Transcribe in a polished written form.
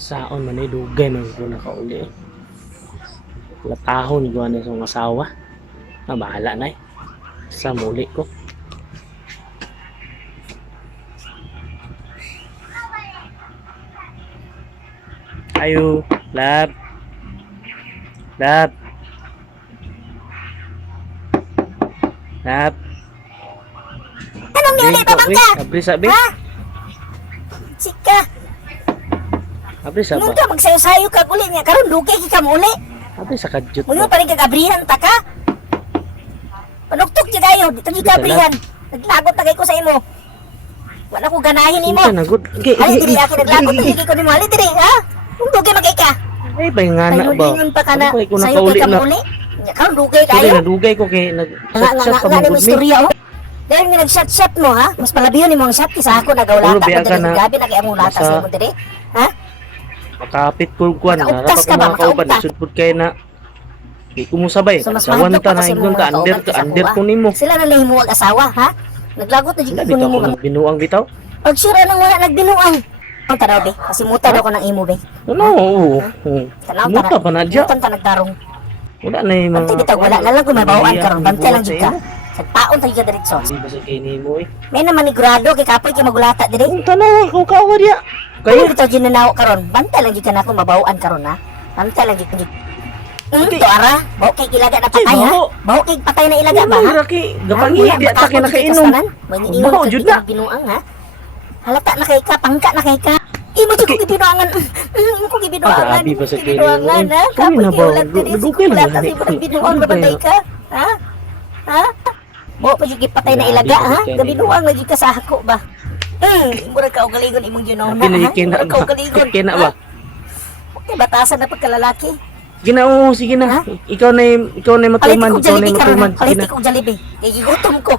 Saon man ay dugay man ko nakauli. Latahon ko na sa asawa. Bahala na eh. Sa muli ko. Ayo, lab. Lab. Lab. Anong nili pa bang ka? Abri sabi. Ha? Sika. Abri sa Nung ba? ka magsayo-sayo ka uli niya. Karon dugay ka mo uli. Abri sa kadyot Muna ba? pa rin kagabrihan ta ka. Panuktok ka kayo. Dito yung kabrihan. Naglagot na kayo ko sa imo. Wala ko ganahin imo. Kinsa na good. Hali diri ako naglagot na hindi ko ni mo. Hali diri ha? Kung dugay magay ka. Ay bay nga na ba? Payudingon pa ka na. Ano ba, ikaw Sayo nakauli kay ka na. mo uli. Karon dugay Sorry, kayo. nadugay ko kay Nga nag-shot pa mo mo good me. istorya oh. Dahil nga nag-shot mo ha. Mas palabiyon ni mo ang shot kisa ako nagawlata Ulo, ko biya ka diri na. gabi na kay among lata Nasa- sa imo diri. Ha? Makapit ko kuan na Makauptas ka ba? mga kauban Makauptas? sudpud kay na di ko mo sabay. So mas Sa mahal wanta pa na kasi ingon mga ka under kauban ka kaysa under kuha. ko nimo. Sila na lang himuwag asawa ha. Naglagot na Wala jud ko bitaw nimo. ko nagbinuang bitaw. Pag sure nang wala nagbinuang. Ang tanaw be, kasi mutan ako ng imo be. Ano? Oo. Tanaw Muta pa na dya. Mutan ta nagtarong. Wala na yung mga... Bantay bitaw wala na lang kung mabawaan karon. Bantay lang jud ka. Hindi Sa taon tayo ka diretso. ba sa kay nimo eh? May naman ni grado kay kapoy kay magulata diri. Ang tanaw ko kawa diya. Kaya Kaya bitaw ginanaw karon. Bantay lang jud ka na kung mabawaan karon ha. Bantay lang jud. To ara, bawo kay ilaga na patay ha. bawo. Bawo kay patay na ilaga ba ha? Raki, gapangi di ta kay nakainom. Bawo jud na. Binuang ha. Halata na kay ka, pangka na kay ka. Imo jud ko gibinuangan. Imo ko gibinuangan. Grabe ba sa kay Gibinuangan ha. Kami na ba? Kapoy kay Dugay lang kasi na mo ni- binuang Dugay ba na. ka? Ha? Ha? Bawo pa jud gipatay na ilaga Grabe ba ha. sa kay Gabinuang na jud ka sa ako ba? Mura ka ugaligon imong ginuon Abi na ha. kina Mura ka ba? ugaligon. Kina ba? Okay, batasan na pagkalalaki. Ginao, sige na. Ha? Ikaw na matuman, ikaw na Palitik ko matuman. Jollibee karon. Sige na. Palitik ko Jollibee. Kay gigutom ko.